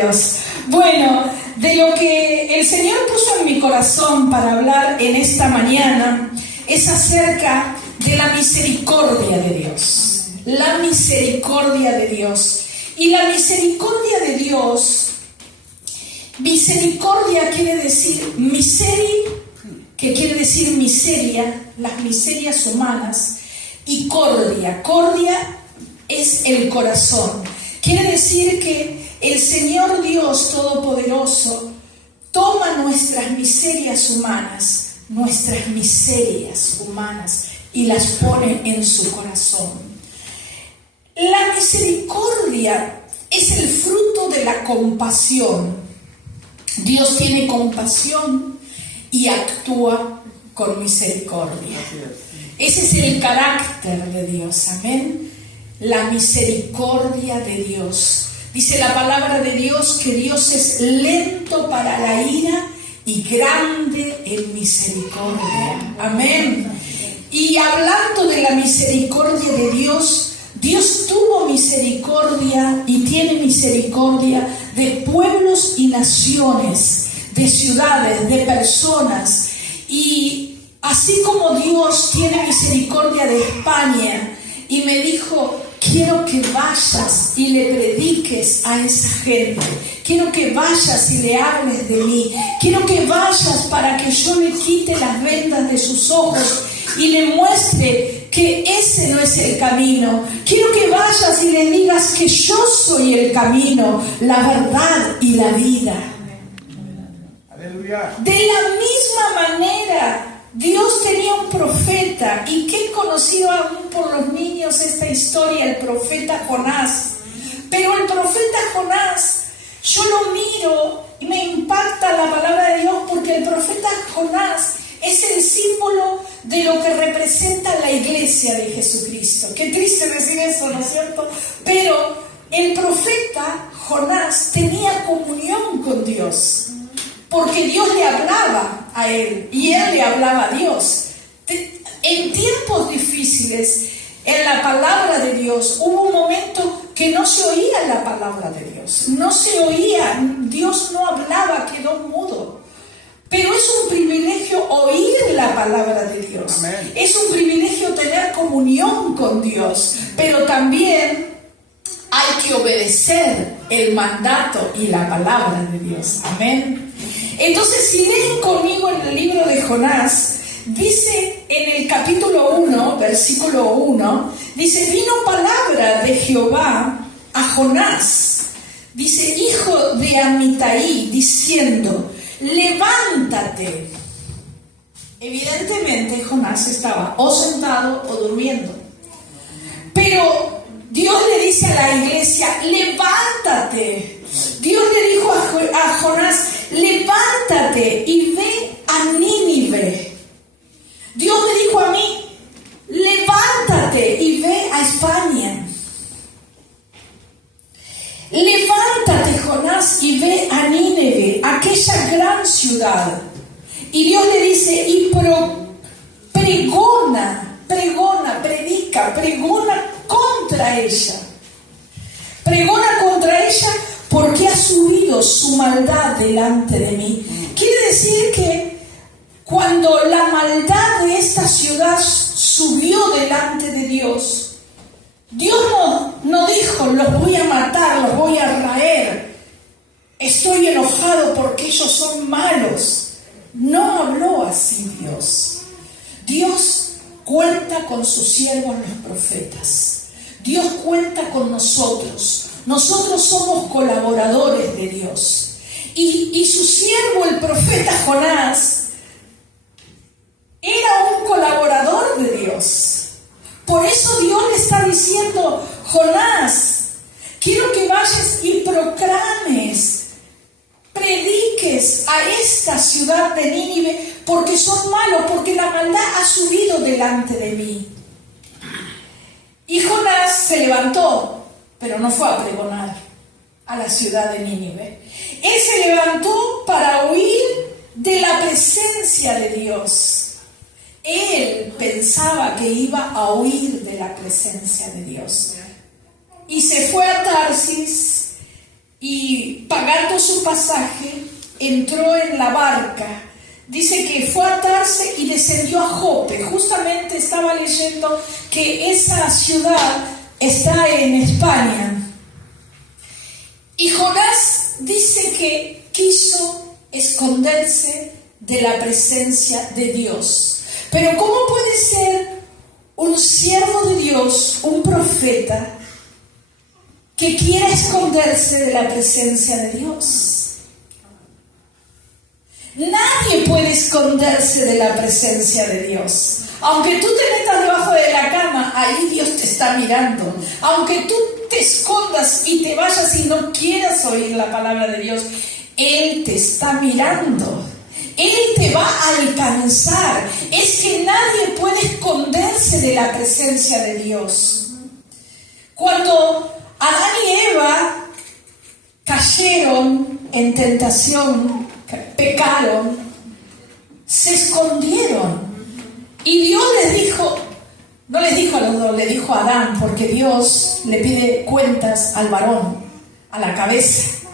Dios. Bueno, de lo que el Señor puso en mi corazón para hablar en esta mañana es acerca de la misericordia de Dios. La misericordia de Dios. Y la misericordia de Dios, misericordia quiere decir que quiere decir miseria, las miserias humanas, y cordia es el corazón. Quiere decir que el Señor Dios Todopoderoso toma nuestras miserias humanas y las pone en su corazón. La misericordia es el fruto de la compasión. Dios tiene compasión y actúa con misericordia. Ese es el carácter de Dios, amén. La misericordia de Dios. Dice la palabra de Dios que Dios es lento para la ira y grande en misericordia. Amén. Y hablando de la misericordia de Dios, Dios tuvo misericordia y tiene misericordia de pueblos y naciones, de ciudades, de personas. Y así como Dios tiene misericordia de España y me dijo: quiero que vayas y le prediques a esa gente. Quiero que vayas y le hables de mí. Quiero que vayas para que yo le quite las vendas de sus ojos y le muestre que ese no es el camino. Quiero que vayas y le digas que yo soy el camino, la verdad y la vida. Aleluya. De la misma manera, Dios tenía un profeta, y que conocido aún por los niños esta historia, el profeta Jonás. Pero el profeta Jonás, yo lo miro y me impacta la palabra de Dios, porque el profeta Jonás es el símbolo de lo que representa la iglesia de Jesucristo. Qué triste decir eso, ¿no es cierto? Pero el profeta Jonás tenía comunión con Dios, porque Dios le hablaba a él y él le hablaba a Dios. En tiempos difíciles, en la palabra de Dios, hubo un momento que no se oía la palabra de Dios. No se oía, Dios no hablaba, quedó mudo. Pero es un privilegio oír la palabra de Dios. Amén. Es un privilegio tener comunión con Dios. Pero también hay que obedecer el mandato y la palabra de Dios. Amén. Entonces, si leen conmigo en el libro de Jonás, dice en el capítulo 1, versículo 1, dice: vino palabra de Jehová a Jonás, dice, hijo de Amitai, diciendo: levántate. Evidentemente Jonás estaba o sentado o durmiendo, pero Dios le dice a la iglesia: levántate. Dios le dijo a Jonás: levántate y ve a Nínive. Dios me dijo a mí: levántate y ve a España. Levántate, Jonás, y ve a Nínive, aquella gran ciudad. Y Dios le dice: y pregona contra ella. Pregona contra ella, porque ha subido su maldad delante de mí. Quiere decir que cuando la maldad de esta ciudad subió delante de Dios, Dios no dijo: los voy a matar, los voy a raer, estoy enojado porque ellos son malos. No habló así Dios. Dios cuenta con sus siervos los profetas. Dios cuenta con nosotros. Nosotros somos colaboradores de Dios. Y su siervo, el profeta Jonás, era un colaborador de Dios. Por eso Dios le está diciendo: Jonás, quiero que vayas y proclames, prediques a esta ciudad de Nínive, porque son malos, porque la maldad ha subido delante de mí. Y Jonás se levantó, pero no fue a pregonar a la ciudad de Nínive. Él se levantó para huir de la presencia de Dios. Él pensaba que iba a huir de la presencia de Dios. Y se fue a Tarsis y pagando su pasaje, entró en la barca. Dice que fue a Tarse y descendió a Jope. Justamente estaba leyendo que esa ciudad está en España. Y Jonás dice que quiso esconderse de la presencia de Dios. Pero ¿cómo puede ser un siervo de Dios, un profeta, que quiera esconderse de la presencia de Dios? Nadie puede esconderse de la presencia de Dios. Aunque tú te metas debajo de la cama, ahí Dios te está mirando. Aunque tú te escondas y te vayas y no quieras oír la palabra de Dios, Él te está mirando. Él te va a alcanzar. Es que nadie puede esconderse de la presencia de Dios. Cuando Adán y Eva cayeron en tentación, pecaron, se escondieron. Y Dios les dijo, no les dijo a los dos, le dijo a Adán, porque Dios le pide cuentas al varón, a la cabeza.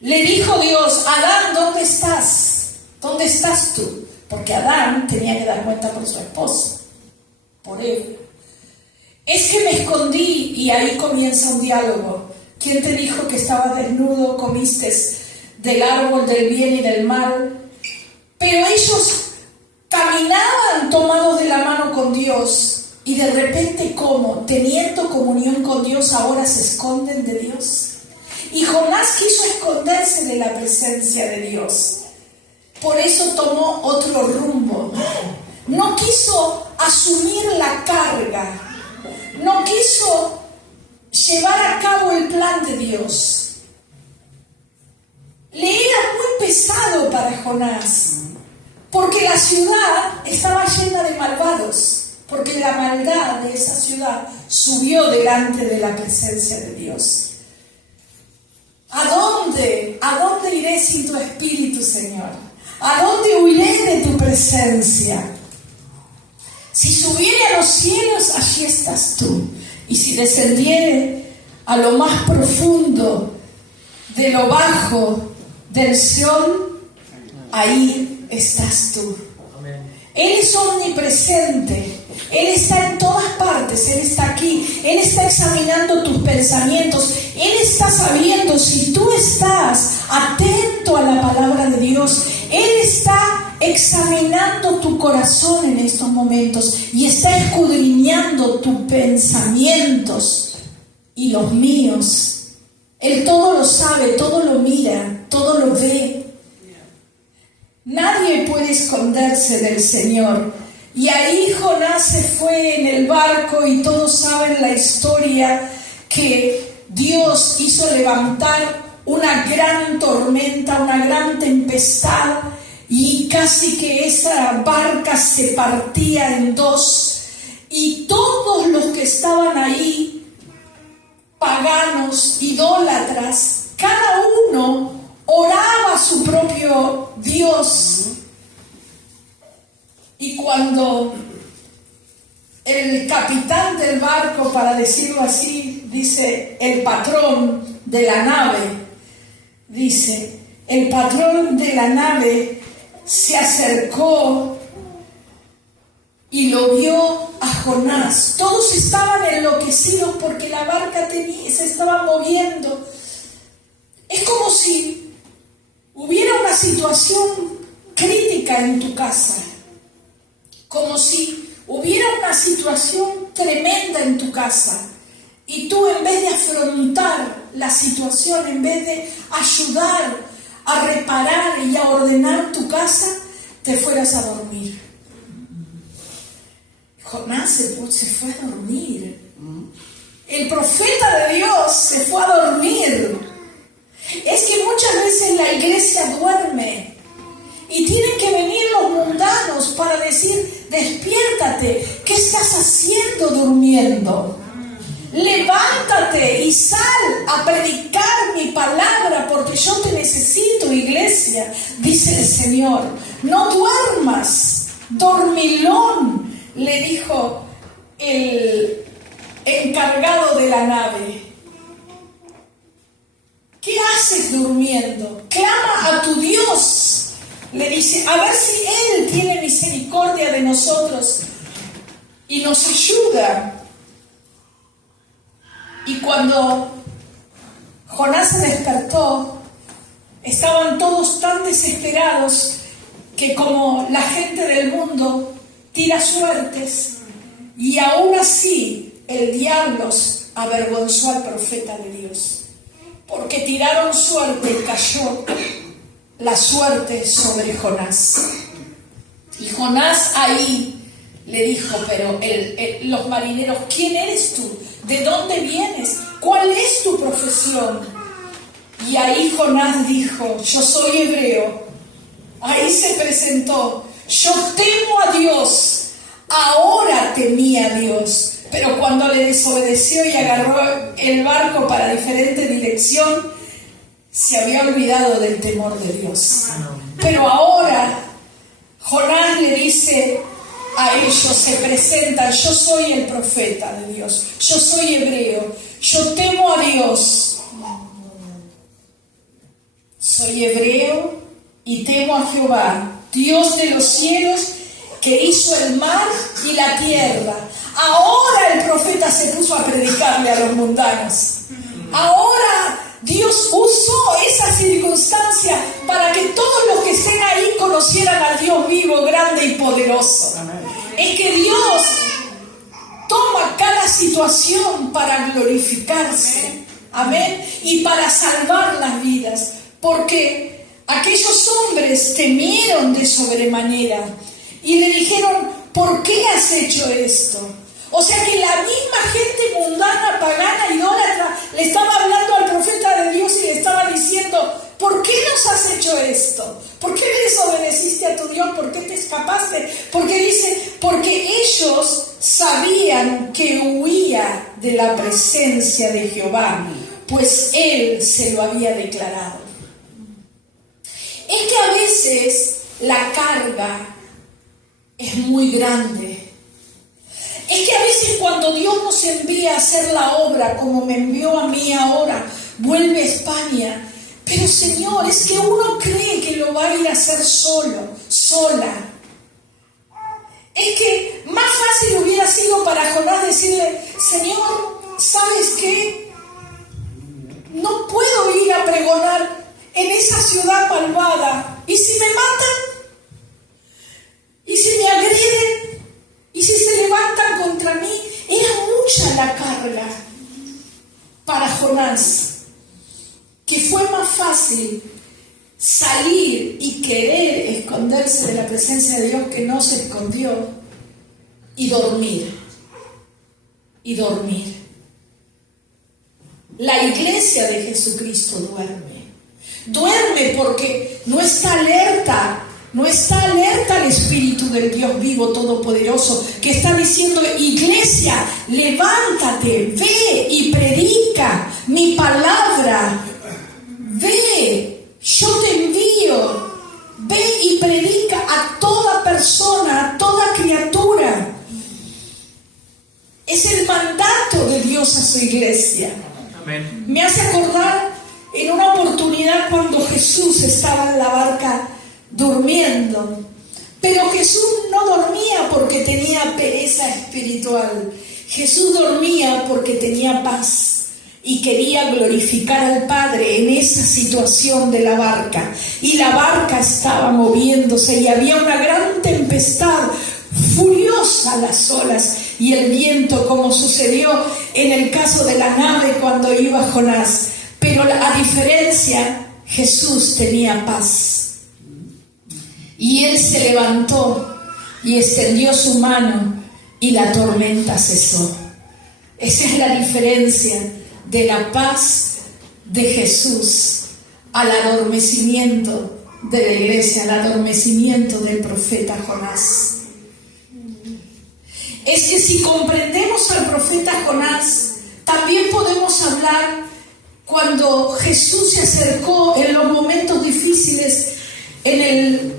Le dijo Dios, Adán, ¿dónde estás? ¿Dónde estás tú? Porque Adán tenía que dar cuenta por su esposa, por él. Es que me escondí, y ahí comienza un diálogo. ¿Quién te dijo que estabas desnudo, comiste del árbol del bien y del mal? Pero ellos caminaban tomados de la mano con Dios, y de repente, ¿cómo? Teniendo comunión con Dios, ahora se esconden de Dios. Y Jonás quiso esconderse de la presencia de Dios. Por eso tomó otro rumbo. No quiso asumir la carga. No quiso llevar a cabo el plan de Dios. Le era muy pesado para Jonás, porque la ciudad estaba llena de malvados, porque la maldad de esa ciudad subió delante de la presencia de Dios. ¿A dónde iré sin tu espíritu, Señor? ¿A dónde huiré de tu presencia? Si subiere a los cielos, allí estás tú. Y si descendiere a lo más profundo de lo bajo del Seol, ahí estás tú. Él es omnipresente. Él está en todas partes. Él está aquí. Él está examinando tus pensamientos. Él está sabiendo si tú estás atento a la palabra de Dios. Él está examinando tu corazón en estos momentos y está escudriñando tus pensamientos y los míos. Él todo lo sabe, todo lo mira, todo lo ve. Nadie puede esconderse del Señor. Y ahí Jonás se fue en el barco, y todos saben la historia, que Dios hizo levantar una gran tormenta, una gran tempestad, y casi que esa barca se partía en dos, y todos los que estaban ahí, paganos, idólatras, cada uno oraba a su propio Dios. Y cuando el capitán del barco, para decirlo así, dice el patrón de la nave, dice, el patrón de la nave se acercó y lo vio a Jonás. Todos estaban enloquecidos porque la barca se estaba moviendo. Es como si hubiera una situación crítica en tu casa, como si hubiera una situación tremenda en tu casa, y tú, en vez de afrontar la situación, en vez de ayudar a reparar y a ordenar tu casa, te fueras a dormir. Jonás se fue a dormir. El profeta de Dios se fue a dormir. Es que muchas veces la iglesia duerme y tienen que venir los mundanos para decir, despiértate, ¿qué estás haciendo durmiendo? Levántate y sal a predicar mi palabra, porque yo te necesito, iglesia, dice el Señor. No duermas, dormilón, le dijo el encargado de la nave. ¿Qué haces durmiendo? Clama a tu Dios. Le dice, a ver si Él tiene misericordia de nosotros y nos ayuda. Y cuando Jonás se despertó, estaban todos tan desesperados que, como la gente del mundo tira suertes, y aún así el diablo avergonzó al profeta de Dios, porque tiraron suerte y cayó la suerte sobre Jonás. Y Jonás ahí le dijo, pero los marineros, ¿quién eres tú? ¿De dónde vienes? ¿Cuál es tu profesión? Y ahí Jonás dijo, yo soy hebreo. Ahí se presentó, yo temo a Dios, ahora temía a Dios. Pero cuando le desobedeció y agarró el barco para diferente dirección, se había olvidado del temor de Dios. Pero ahora Jonás le dice a ellos, se presentan, yo soy el profeta de Dios, yo soy hebreo, yo temo a Dios. Soy hebreo y temo a Jehová, Dios de los cielos, que hizo el mar y la tierra. Ahora el profeta se puso a predicarle a los mundanos. Ahora Dios usó esa circunstancia para que todos los que estén ahí conocieran al Dios vivo, grande y poderoso. Es que Dios toma cada situación para glorificarse. Amén. Y para salvar las vidas. Porque aquellos hombres temieron de sobremanera y le dijeron, ¿por qué has hecho esto? O sea que la misma gente mundana, pagana, idólatra, le estaba hablando al profeta de Dios y le estaba diciendo, ¿por qué nos has hecho esto? ¿Por qué desobedeciste a tu Dios? ¿Por qué te escapaste? Porque dice, porque ellos sabían que huía de la presencia de Jehová, pues Él se lo había declarado. Es que a veces la carga es muy grande. Es que a veces cuando Dios nos envía a hacer la obra, como me envió a mí ahora, vuelve a España. Pero Señor, es que uno cree que lo va a ir a hacer solo, sola. Es que más fácil hubiera sido para Jonás decirle, Señor, ¿sabes qué? No puedo ir a pregonar en esa ciudad malvada. ¿Y si me matan? ¿Y si me agreden? ¿Y si se levantan contra mí? Era mucha la carga para Jonás, que fue más fácil salir y querer esconderse de la presencia de Dios, que no se escondió, y dormir. Y dormir. La iglesia de Jesucristo duerme. Duerme porque no está alerta. No está alerta el Espíritu del Dios vivo todopoderoso, que está diciendo, iglesia, levántate, ve y predica mi palabra. Ve, yo te envío. Ve y predica a toda persona, a toda criatura. Es el mandato de Dios a su iglesia. Amén. Me hace acordar en una oportunidad cuando Jesús estaba en la barca durmiendo. Pero Jesús no dormía porque tenía pereza espiritual. Jesús dormía porque tenía paz y quería glorificar al Padre en esa situación de la barca. Y la barca estaba moviéndose y había una gran tempestad, furiosa las olas y el viento, como sucedió en el caso de la nave cuando iba Jonás. Pero a diferencia, Jesús tenía paz. Y Él se levantó y extendió su mano y la tormenta cesó. Esa es la diferencia de la paz de Jesús al adormecimiento de la iglesia, al adormecimiento del profeta Jonás. Es que si comprendemos al profeta Jonás, también podemos hablar cuando Jesús se acercó en los momentos difíciles en el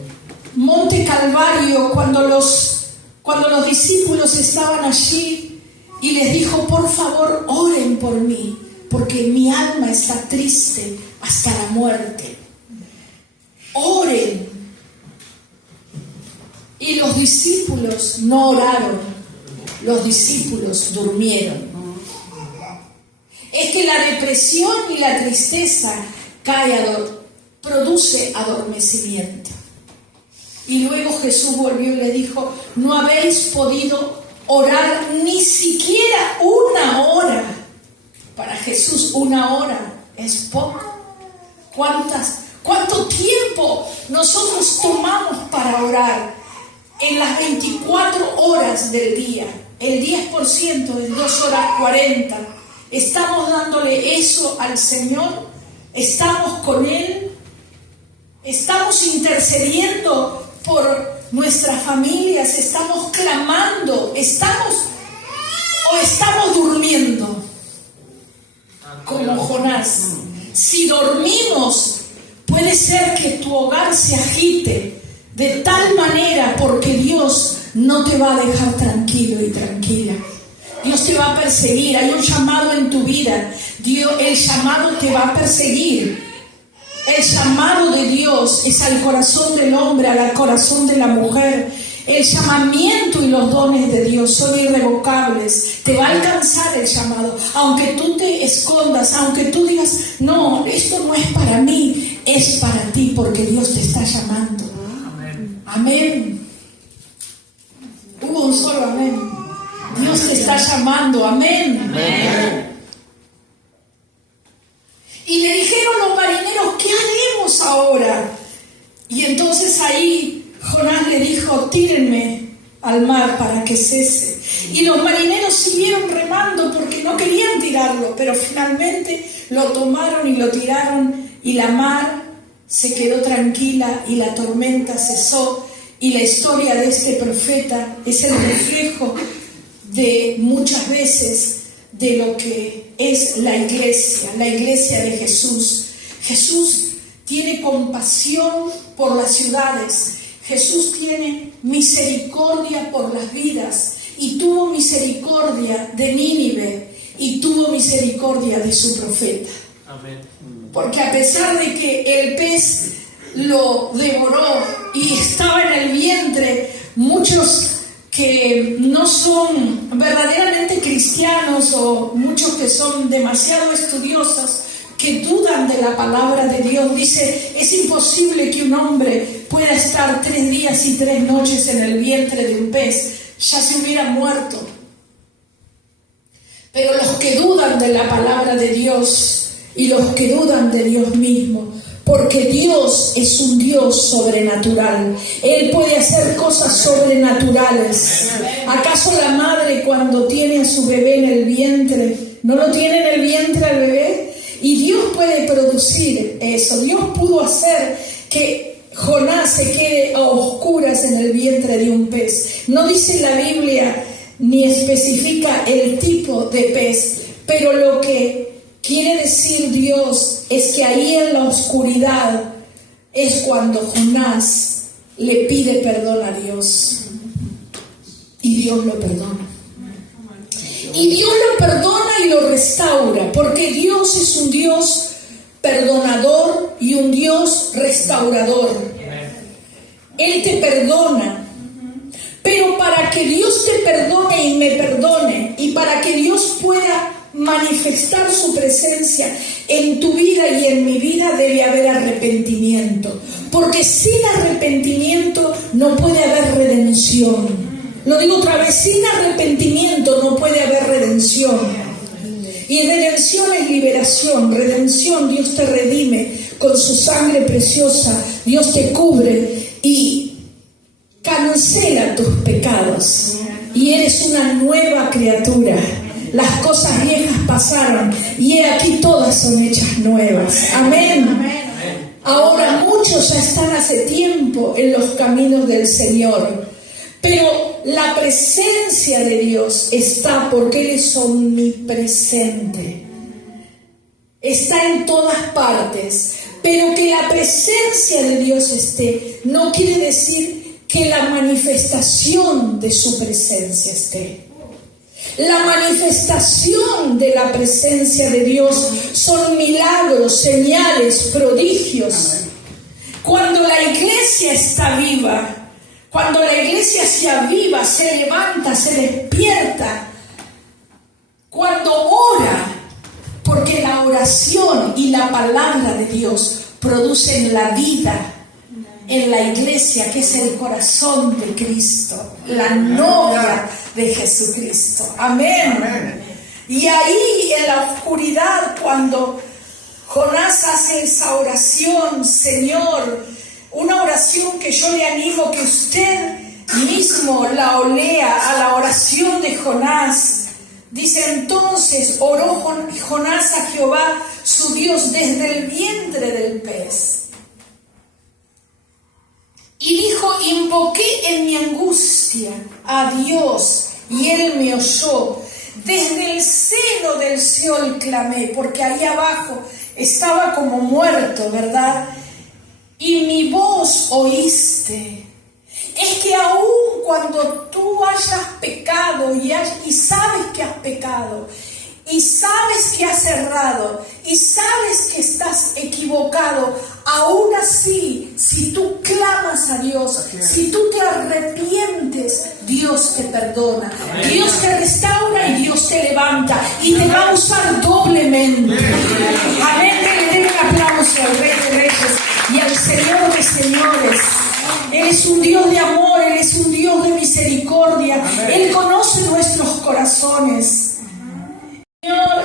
Monte Calvario, cuando los discípulos estaban allí y les dijo, por favor, oren por mí, porque mi alma está triste hasta la muerte. Oren. Y los discípulos no oraron, los discípulos durmieron. Es que la depresión y la tristeza produce adormecimiento. Y luego Jesús volvió y le dijo: no habéis podido orar ni siquiera una hora. Para Jesús 1 hora es poco. ¿Cuánto tiempo nosotros tomamos para orar? En las 24 horas del día, el 10% de 2 horas 40, ¿estamos dándole eso al Señor? ¿Estamos con Él? ¿Estamos intercediendo por nuestras familias? ¿Estamos clamando? ¿Estamos durmiendo? Como Jonás. Si dormimos, puede ser que tu hogar se agite de tal manera, porque Dios no te va a dejar tranquilo y tranquila. Dios te va a perseguir. Hay un llamado en tu vida. El llamado te va a perseguir. El llamado de Dios es al corazón del hombre, al corazón de la mujer. El llamamiento y los dones de Dios son irrevocables. Te va a alcanzar el llamado. Aunque tú te escondas, aunque tú digas: no, esto no es para mí, es para ti, porque Dios te está llamando. Amén. Hubo un solo amén. Dios te está llamando. Amén. Amén. Y le dijeron los marineros: ¿qué haremos ahora? Y entonces ahí Jonás le dijo: tírenme al mar para que cese. Y los marineros siguieron remando porque no querían tirarlo, pero finalmente lo tomaron y lo tiraron, y la mar se quedó tranquila y la tormenta cesó. Y la historia de este profeta es el reflejo de muchas veces de lo que es la iglesia de Jesús. Jesús tiene compasión por las ciudades. Jesús tiene misericordia por las vidas, y tuvo misericordia de Nínive y tuvo misericordia de su profeta. Amén. Porque a pesar de que el pez lo devoró y estaba en el vientre, muchos que no son verdaderamente cristianos, o muchos que son demasiado estudiosos, que dudan de la palabra de Dios, dice: es imposible que un hombre pueda estar 3 días y 3 noches en el vientre de un pez, ya se hubiera muerto. Pero los que dudan de la palabra de Dios y los que dudan de Dios mismo, porque Dios es un Dios sobrenatural. Él puede hacer cosas sobrenaturales. ¿Acaso la madre, cuando tiene a su bebé en el vientre, no lo tiene en el vientre al bebé? Y Dios puede producir eso. Dios pudo hacer que Jonás se quede a oscuras en el vientre de un pez. No dice la Biblia ni especifica el tipo de pez, pero lo que quiere decir Dios es que ahí en la oscuridad es cuando Jonás le pide perdón a Dios, y Dios lo perdona. Y Dios lo perdona y lo restaura, porque Dios es un Dios perdonador y un Dios restaurador. Él te perdona, pero para que Dios te perdone y me perdone, y para que Dios pueda manifestar su presencia en tu vida y en mi vida, debe haber arrepentimiento, porque sin arrepentimiento no puede haber redención. Lo digo otra vez: sin arrepentimiento no puede haber redención. Y redención es liberación. Redención, Dios te redime con su sangre preciosa. Dios te cubre y cancela tus pecados, y eres una nueva criatura. Las cosas viejas pasaron y he aquí todas son hechas nuevas. Amén. Ahora muchos ya están hace tiempo en los caminos del Señor, pero la presencia de Dios está, porque Él es omnipresente. Está en todas partes, pero que la presencia de Dios esté no quiere decir que la manifestación de su presencia esté. La manifestación de la presencia de Dios son milagros, señales, prodigios. Cuando la iglesia está viva, cuando la iglesia se aviva, se levanta, se despierta, cuando ora, porque la oración y la palabra de Dios producen la vida en la iglesia, que es el corazón de Cristo, la novia de Jesucristo. Amén. Amén. Y ahí en la oscuridad, cuando Jonás hace esa oración, Señor, una oración que yo le animo que usted mismo la lea, a la oración de Jonás. Dice: entonces oró Jonás a Jehová su Dios desde el vientre del pez. Y dijo: invoqué en mi angustia a Dios, y Él me oyó. Desde el seno del Seol clamé, porque ahí abajo estaba como muerto, ¿verdad? Y mi voz oíste. Es que aun cuando tú hayas pecado y sabes que has pecado, y sabes que has errado, y sabes que estás equivocado, aún así, si tú clamas a Dios, si tú te arrepientes, Dios te perdona, Dios te restaura y Dios te levanta y te va a usar doblemente. Amén. Que le den un aplauso al Rey de Reyes y al Señor de Señores. Él es un Dios de amor, Él es un Dios de misericordia. Él conoce nuestros corazones.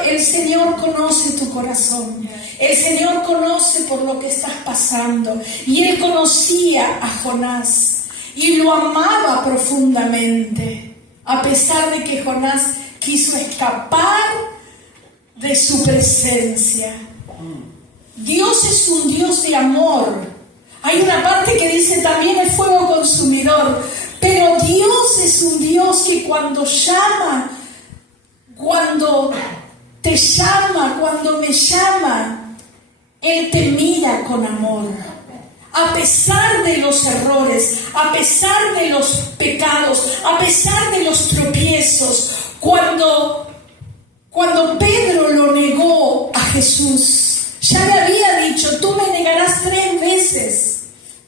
El Señor conoce tu corazón. El Señor conoce por lo que estás pasando. Y Él conocía a Jonás y lo amaba profundamente, a pesar de que Jonás quiso escapar de su presencia. Dios es un Dios de amor. Hay una parte que dice también el fuego consumidor, pero Dios es un Dios que cuando llama, cuando te llama, cuando me llama, Él te mira con amor. A pesar de los errores, a pesar de los pecados, a pesar de los tropiezos, cuando Pedro lo negó a Jesús, ya le había dicho: tú me negarás 3 veces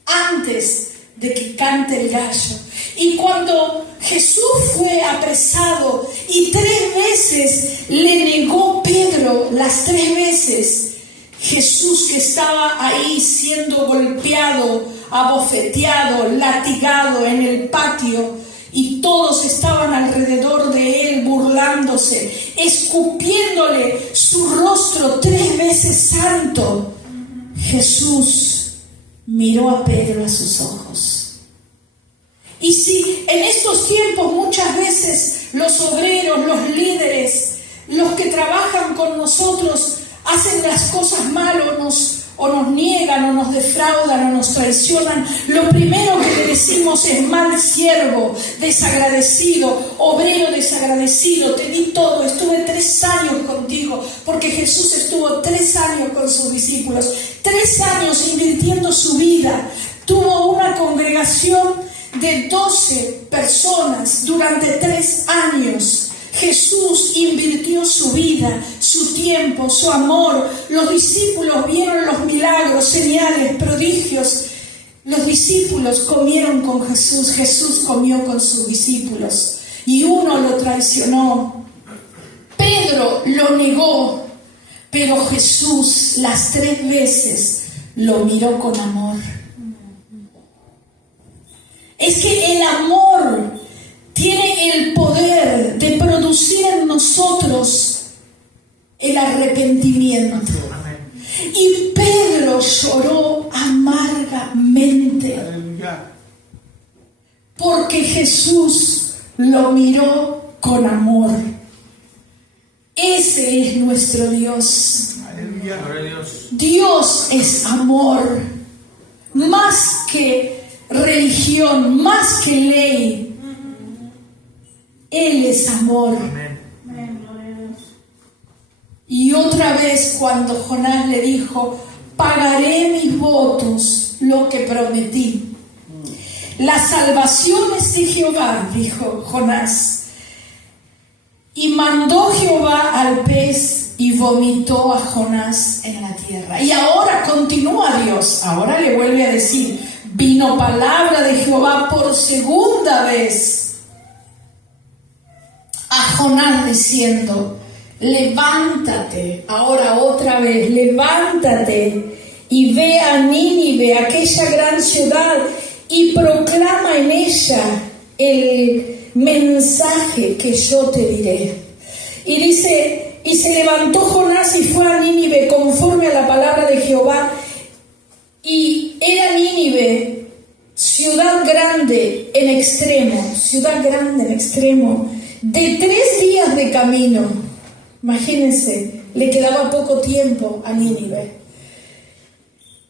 antes de que cante el gallo. Y cuando Jesús fue apresado y 3 veces le negó Pedro, las 3 veces, Jesús, que estaba ahí siendo golpeado, abofeteado, latigado en el patio, y todos estaban alrededor de él burlándose, escupiéndole su rostro 3 veces santo, Jesús miró a Pedro a sus ojos. Y si en estos tiempos muchas veces los obreros, los líderes, los que trabajan con nosotros hacen las cosas mal o nos niegan o nos defraudan o nos traicionan, lo primero que le decimos es: mal siervo, desagradecido, obrero desagradecido, te di todo, estuve 3 años contigo, porque Jesús estuvo 3 años con sus discípulos, 3 años invirtiendo su vida, tuvo una congregación de 12 personas durante 3 años. Jesús invirtió su vida, su tiempo, su amor. Los discípulos vieron los milagros, señales, prodigios. Los discípulos comieron con Jesús, Jesús comió con sus discípulos. Y uno lo traicionó. Pedro lo negó, pero Jesús las 3 veces lo miró con amor. Es que el amor tiene el poder de producir en nosotros el arrepentimiento. Y Pedro lloró amargamente porque Jesús lo miró con amor. Ese es nuestro Dios. Dios es amor, más que religión, más que ley. Él es amor. Y otra vez, cuando Jonás le dijo: pagaré mis votos, lo que prometí. La salvación es de Jehová, dijo Jonás. Y mandó Jehová al pez y vomitó a Jonás en la tierra. Y ahora continúa Dios, ahora le vuelve a decir, vino palabra de Jehová por segunda vez a Jonás diciendo, levántate, ahora otra vez, levántate y ve a Nínive, aquella gran ciudad, y proclama en ella el mensaje que yo te diré. Y dice, y se levantó Jonás y fue a Nínive conforme a la palabra de Jehová, y era Nínive ciudad grande en extremo, de 3 días de camino. Imagínense, le quedaba poco tiempo a Nínive.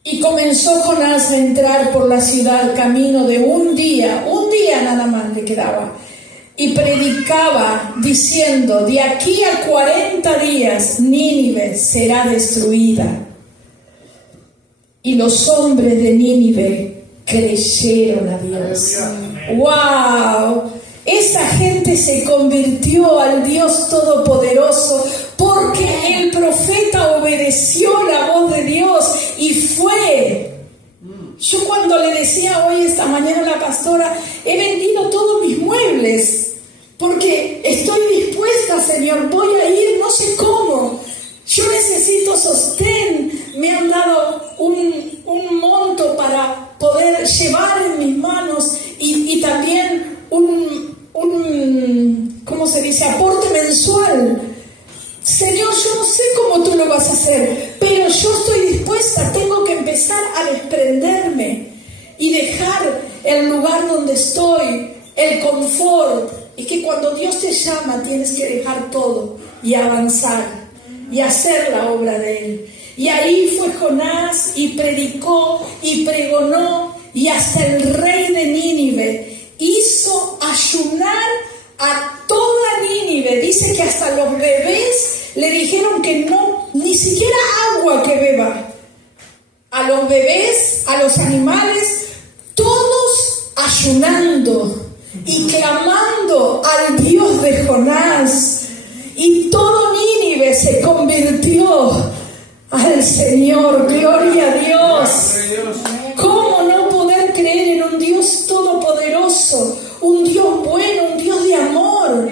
Y comenzó Jonás a entrar por la ciudad camino de un día nada más le quedaba. Y predicaba diciendo, de aquí a 40 días Nínive será destruida. Y los hombres de Nínive creyeron a Dios. ¡Wow! Esa gente se convirtió al Dios Todopoderoso porque el profeta obedeció la voz de Dios y fue. Yo cuando le decía hoy, esta mañana a la pastora, he vendido todos mis muebles porque estoy dispuesta, Señor, voy a ir, no sé cómo. Yo necesito sostén, me han dado un monto para poder llevar en mis manos y también ¿cómo se dice? Aporte mensual. Señor, yo no sé cómo tú lo vas a hacer, pero yo estoy dispuesta, tengo que empezar a desprenderme y dejar el lugar donde estoy, el confort. Es que cuando Dios te llama tienes que dejar todo y avanzar y hacer la obra de Él. Y ahí fue Jonás y predicó y pregonó, y hasta el rey de Nínive hizo ayunar a toda Nínive. Dice que hasta los bebés le dijeron que no, ni siquiera agua que beba. A los bebés, a los animales, todos ayunando y clamando al Dios de Jonás. Y todo Nínive se convirtió al Señor. Gloria a Dios. ¿Cómo no poder creer en un Dios todopoderoso, un Dios bueno, un Dios de amor?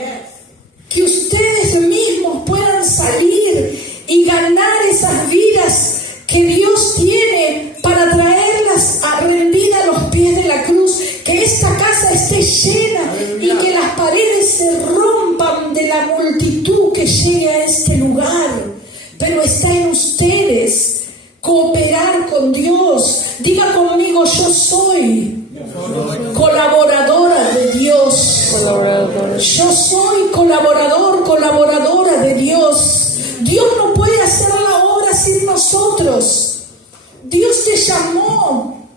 Que ustedes mismos puedan salir y ganar esas vidas que Dios tiene para traerlas a rendir a los pies de la cruz. Que esta casa esté llena y que las paredes se rompan de la multitud que llegue a este lugar. Pero está en ustedes cooperar con Dios. Diga conmigo, yo soy colaboradora de Dios. Yo soy colaboradora de Dios. Dios no puede hacer la obra sin nosotros. Dios te llamó,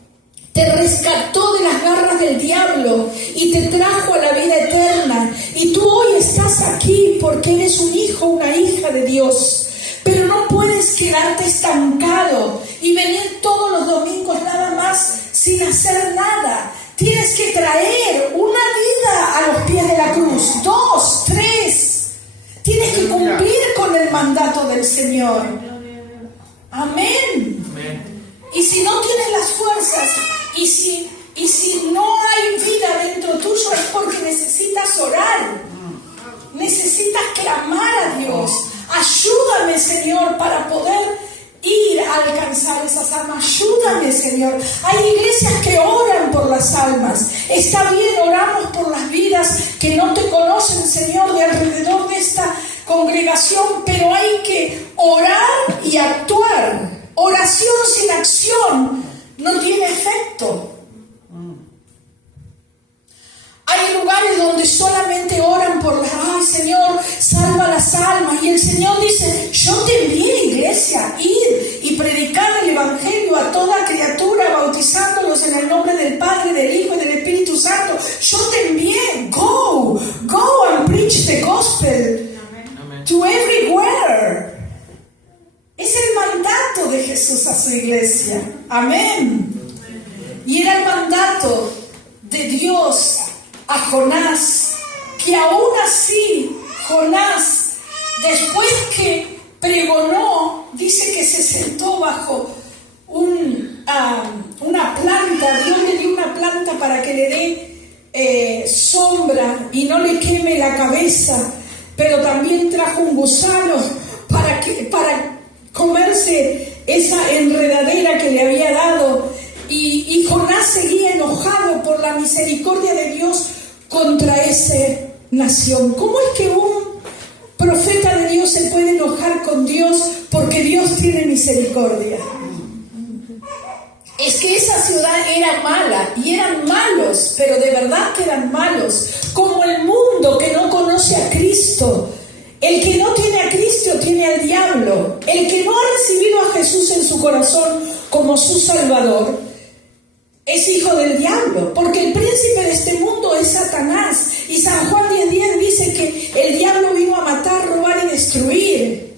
te rescató de las garras del diablo y te trajo a la vida eterna. Y tú hoy estás aquí porque eres un hijo, una hija de Dios. Pero no puedes quedarte estancado y venir todos los domingos nada más sin hacer nada. Tienes que traer una vida a los pies de la cruz, 2, 3. Tienes que cumplir con el mandato del Señor. Amén. Y si no tienes las fuerzas y si no hay vida dentro tuyo, es porque necesitas orar. Necesitas clamar a Dios. Ayúdame, Señor, para poder ir a alcanzar esas almas. Ayúdame, Señor. Hay iglesias que oran por las almas. Está bien, oramos por las vidas que no te conocen, Señor, de alrededor de esta congregación, pero hay que orar y actuar. Oración sin acción no tiene efecto. Hay lugares donde solamente oran por las, ay Señor, salva las almas. Y el Señor dice, yo te envié, iglesia, ir y predicar el Evangelio a toda criatura, bautizándolos en el nombre del Padre, del Hijo y del Espíritu Santo. Yo te envié, go and preach the gospel to everywhere. Es el mandato de Jesús a su iglesia. Amén. Y era el mandato de Dios a Jonás, que aún así Jonás, después que pregonó, dice que se sentó bajo una planta. Dios le dio una planta para que le dé sombra y no le queme la cabeza, pero también trajo un gusano para comerse esa enredadera que le había dado. Y Jonás seguía enojado por la misericordia de Dios contra esa nación. ¿Cómo es que un profeta de Dios se puede enojar con Dios porque Dios tiene misericordia? Es que esa ciudad era mala y eran malos, pero de verdad que eran malos, como el mundo que no conoce a Cristo. El que no tiene a Cristo tiene al diablo. El que no ha recibido a Jesús en su corazón como su Salvador es hijo del diablo, porque el príncipe de este mundo es Satanás. Y San Juan 10:10 dice que el diablo vino a matar, robar y destruir,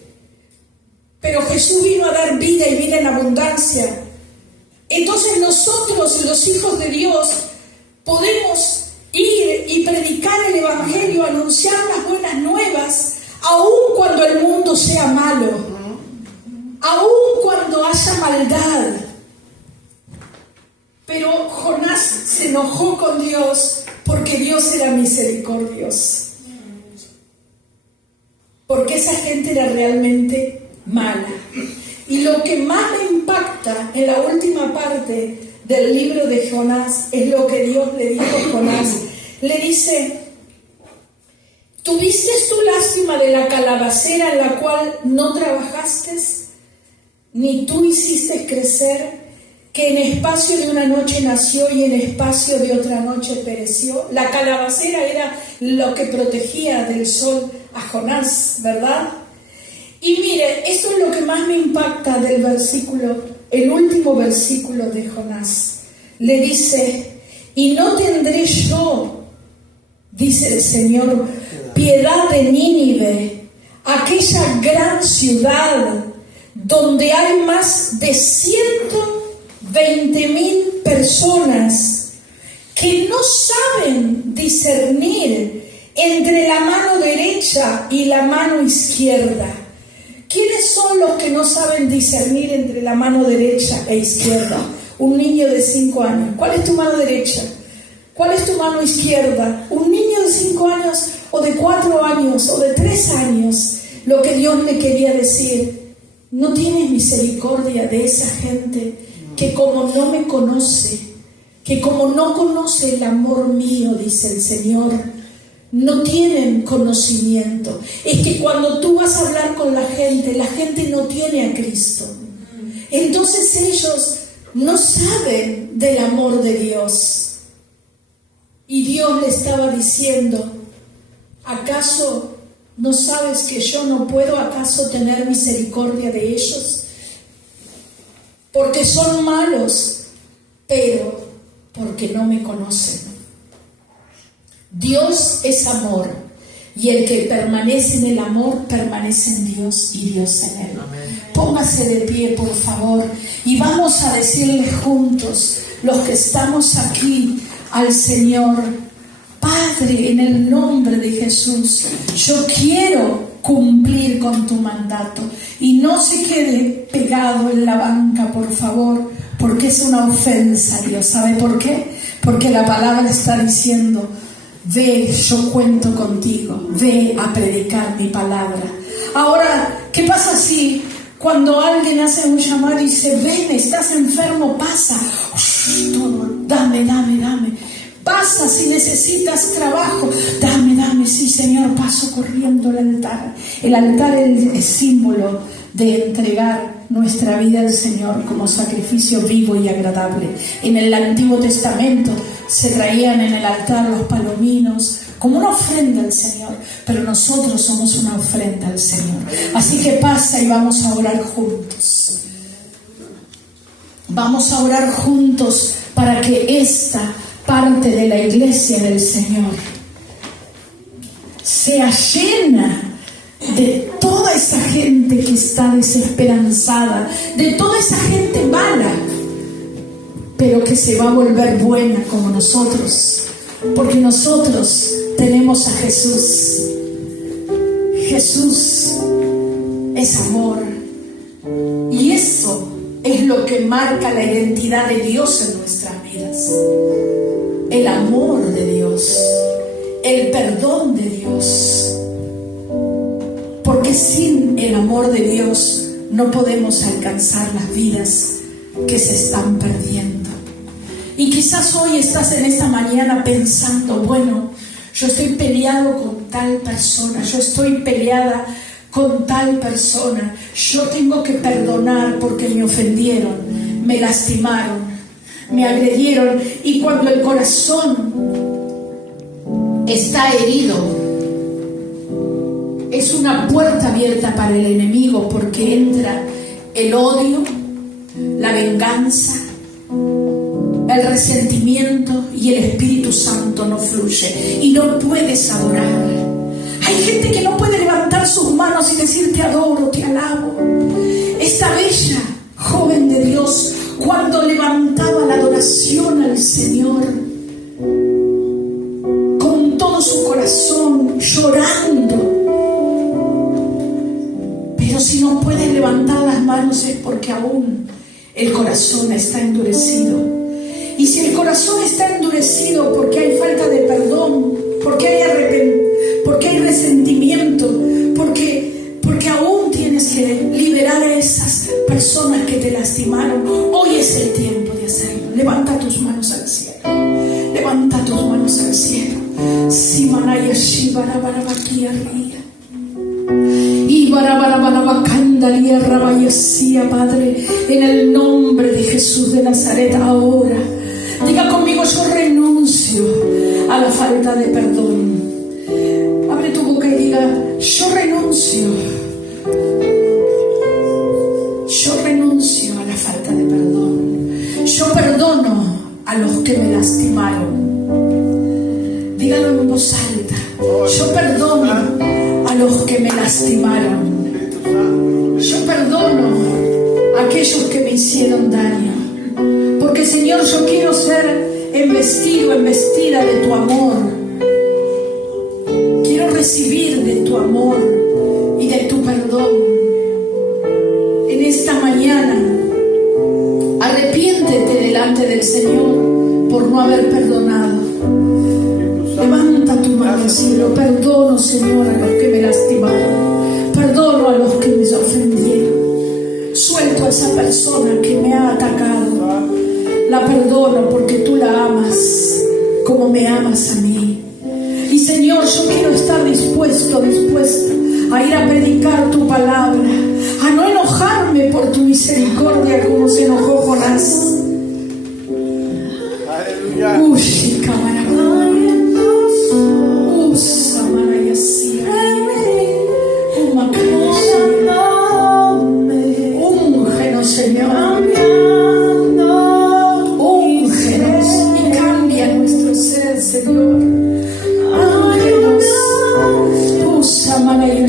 pero Jesús vino a dar vida y vida en abundancia. Entonces nosotros, los hijos de Dios, podemos ir y predicar el Evangelio, anunciar las buenas nuevas, aun cuando el mundo sea malo, aun cuando haya maldad. Pero Jonás se enojó con Dios porque Dios era misericordioso, porque esa gente era realmente mala. Y lo que más me impacta en la última parte del libro de Jonás es lo que Dios le dijo a Jonás. Le dice: ¿tuviste tú lástima de la calabacera en la cual no trabajaste, ni tú hiciste crecer, que en espacio de una noche nació y en espacio de otra noche pereció? La calabacera era lo que protegía del sol a Jonás, ¿verdad? Y mire, esto es lo que más me impacta del versículo, el último versículo de Jonás. Le dice: y no tendré yo, dice el Señor, piedad de Nínive, aquella gran ciudad donde hay más de 120,000 personas que no saben discernir entre la mano derecha y la mano izquierda. ¿Quiénes son los que no saben discernir entre la mano derecha e izquierda? Un niño de 5 años. ¿Cuál es tu mano derecha? ¿Cuál es tu mano izquierda? Un niño de 5 años o de 4 años o de 3 años. Lo que Dios le quería decir: no tienes misericordia de esa gente que como no me conoce, que como no conoce el amor mío, dice el Señor, no tienen conocimiento. Es que cuando tú vas a hablar con la gente no tiene a Cristo. Entonces ellos no saben del amor de Dios. Y Dios le estaba diciendo: ¿acaso no sabes que yo no puedo acaso tener misericordia de ellos? Porque son malos, pero porque no me conocen. Dios es amor, y el que permanece en el amor permanece en Dios y Dios en él. Amén. Póngase de pie, por favor, y vamos a decirle juntos, los que estamos aquí, al Señor: Padre, en el nombre de Jesús, yo quiero cumplir con tu mandato. Y no se quede pegado en la banca, por favor, porque es una ofensa a Dios. ¿Sabe por qué? Porque la palabra está diciendo: ve, yo cuento contigo, ve a predicar mi palabra. Ahora, ¿qué pasa si cuando alguien hace un llamado y dice: ven, estás enfermo, pasa, dame, pasa, si necesitas trabajo, dame, sí Señor, paso corriendo al altar. El altar es símbolo de entregar nuestra vida al Señor como sacrificio vivo y agradable. En el Antiguo Testamento se traían en el altar los palominos como una ofrenda al Señor, pero nosotros somos una ofrenda al Señor. Así que pasa y vamos a orar juntos. Vamos a orar juntos para que esta parte de la iglesia del Señor sea llena de toda esa gente que está desesperanzada, de toda esa gente mala, pero que se va a volver buena como nosotros, porque nosotros tenemos a Jesús. Jesús es amor. Y eso es lo que marca la identidad de Dios en nuestras vidas. El amor de Dios, el perdón de Dios. Porque sin el amor de Dios no podemos alcanzar las vidas que se están perdiendo. Y quizás hoy estás en esta mañana pensando, bueno, yo estoy peleado con tal persona, yo estoy peleada con tal persona, yo tengo que perdonar porque me ofendieron, me lastimaron, me agredieron. Y cuando el corazón está herido, es una puerta abierta para el enemigo, porque entra el odio, la venganza, el resentimiento, y el Espíritu Santo no fluye y no puedes adorar. Hay gente que no puede levantar sus manos y decir te adoro, te alabo. Esta bella joven de Dios, cuando levantaba la adoración al Señor con todo su corazón, llorando. Pero si no puedes levantar las manos es porque aún el corazón está endurecido. Y si el corazón está endurecido porque hay falta de perdón, porque hay resentimiento, porque aún tienes que liberar a esas personas que te lastimaron, hoy es el tiempo de hacerlo. Levanta tus manos al cielo. Levanta tus manos al cielo. Simanaya Shivarabarabaki Arria. Y Barabarabacandalia Rabayasía, Padre, en el nombre de Jesús de Nazaret, ahora. Diga conmigo, yo renuncio a la falta de perdón. Abre tu boca y diga, yo renuncio. Yo renuncio a la falta de perdón. Yo perdono a los que me lastimaron. Dígalo en voz alta. Yo perdono a los que me lastimaron. Yo perdono a aquellos que me hicieron daño. Porque, Señor, yo quiero ser embestida de tu amor. Quiero recibir de tu amor y de tu perdón. En esta mañana, arrepiéntete delante del Señor por no haber perdonado. Levanta tu mano al cielo. Perdono, Señor, a los que me lastimaron. Perdono a los que me ofendieron. Suelto a esa persona que me ha atacado. La perdono porque tú la amas como me amas a mí. Y, Señor, yo quiero estar dispuesta a ir a predicar tu palabra, a no enojarme por tu misericordia como se enojó Jonás. Aleluya. Úngenos, Señor. Úngenos y cambia nuestro ser, Señor. Úngenos. Usa María.